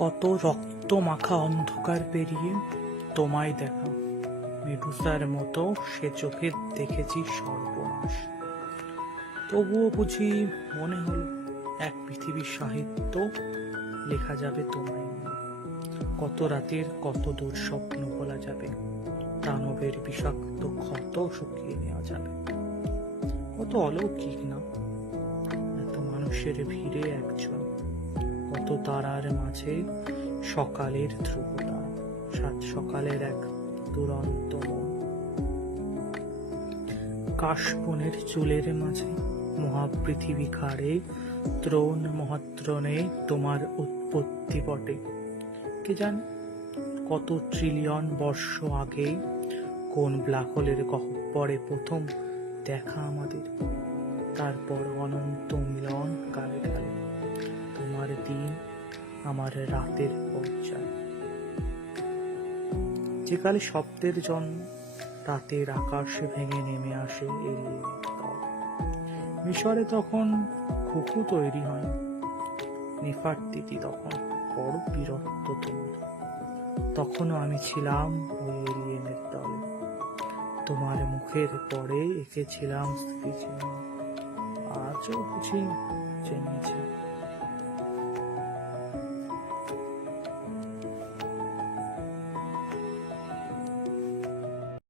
কত রক্ত মাখা অন্ধকার পেরিয়ে তোমায় দেখা। মেডুসার মতো সে চোখে দেখেছি সর্বনাশ। তবুও বুঝি মনে হলো এক পৃথিবীর সাহিত্য লেখা যাবে তোমায় কত রাতের কত দূর স্বপ্ন বলা যাবে। দানবের বিষাক্ত ক্ষত শুকিয়ে নেওয়া যাবে। কত অলৌকিক না? এত মানুষের ভিড়ে একজন তারার মাঝে সকালের ধ্রুবতা সাত সকালের এক দুরন্ত কাশবনের চুলের মাঝে মহাপৃথিবী খাড়ে ত্রণ মহাত্রণে তোমার উৎপত্তি বটে। কে জান কত ট্রিলিয়ন বর্ষ আগে কোন ব্ল্যাক হোলের গহ্বরে প্রথম দেখা আমাদের। তারপর অনন্ত আমার রাতের পর্যায় যেকালে শব্দের জন্ম রাতের আকাশ ভেঙে নেমে আসে এলিয়ে মিশরে তখন খুকু তৈরি হয়। নিফার্তিতি তখন বড় বীরত্ব তোমার তখনও আমি ছিলাম ওই এলিয়েনের দলে। তোমার মুখের পরে এঁকেছিলাম স্মৃতিচিহ্ন আজও বুঝি জেনেছি